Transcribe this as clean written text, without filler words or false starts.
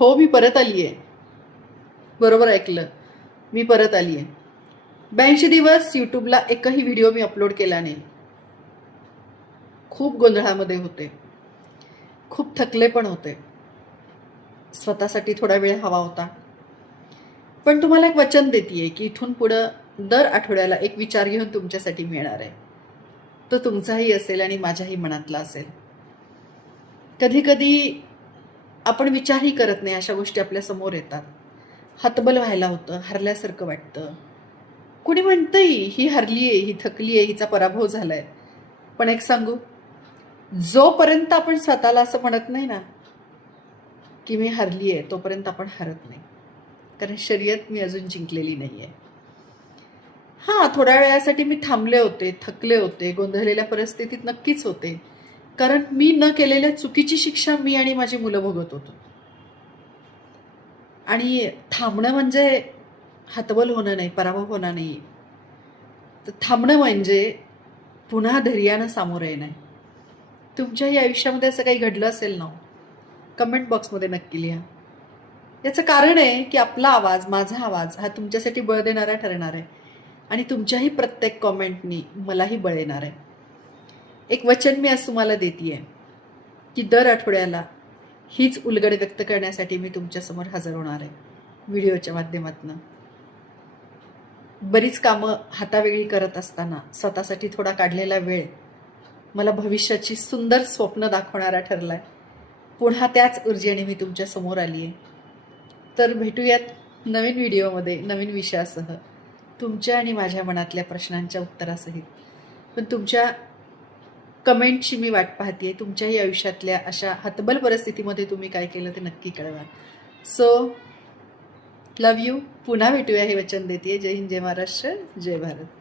हो, मी परत आली आहे. बरोबर ऐकलं, मी परत आली आहे. 82 दिवस यूट्यूबला एकही व्हिडिओ मी अपलोड केला नाही. खूप गोंधळामध्ये होते, खूप थकले पण होते. स्वतःसाठी थोडा वेळ हवा होता. पण तुम्हाला एक वचन देतीये की इथून पुढं दर आठवड्याला एक विचार घेऊन तुमच्यासाठी मी येणार आहे. तो तुमचाही असेल आणि माझ्याही मनातला असेल. कधी कधी आपण विचारही करत नाही, अशा गोष्टी आपल्या समोर येतात. हतबल व्हायला होतं, हरल्यासारखं वाटतं. कुणी म्हणतंय ही हरलीये, ही थकलीये, हिचा पराभव झालाय. पण एक सांगू, जोपर्यंत आपण स्वतःला असं म्हणत नाही ना की मी हरलीये, तोपर्यंत आपण हरत नाही. कारण शर्यत मी अजून जिंकलेली नाहीये. हां, थोड्या वेळासाठी मी थांबले होते, थकले होते, गोंधळलेल्या परिस्थितीत नक्कीच होते. कारण मी न केलेल्या चुकीची शिक्षा मी आणि माझी मुलं भोगत होतो. आणि थांबणं म्हणजे हतबल होणं नाही, पराभव होणं नाही. तर थांबणं म्हणजे पुन्हा धैर्यानं सामोरं येणं आहे. तुमच्याही आयुष्यामध्ये असं काही घडलं असेल ना, कमेंट बॉक्समध्ये नक्की लिहा. याचं कारण आहे की आपला आवाज, माझा आवाज हा तुमच्यासाठी बळ देणारा ठरणार आहे. आणि तुमच्याही प्रत्येक कॉमेंटनी मलाही बळ येणार आहे. एक वचन मी आज तुम्हाला देतीये की दर आठवड्याला हीच उलगड व्यक्त करण्यासाठी मी तुमच्यासमोर हजर होणार आहे व्हिडिओच्या माध्यमातून. बरीच कामं हातावेळी करत असताना स्वतःसाठी थोडा काढलेला वेळ मला भविष्याची सुंदर स्वप्न दाखवणारा ठरलाय. पुन्हा त्याच ऊर्जेने मी तुमच्या समोर आली आहे. तर भेटूयात नवीन व्हिडिओमध्ये नवीन विषयासह, तुमच्या आणि माझ्या मनातल्या प्रश्नांच्या उत्तरासहित. पण तुमच्या कमेंटची मी वाट पाहते. तुमच्याही आयुष्यातल्या अशा हतबल परिस्थितीमध्ये तुम्ही काय केलं ते नक्की कळवा. So love you. पुन्हा भेटूया हे वचन देते. जय हिंद, जय महाराष्ट्र, जय भारत.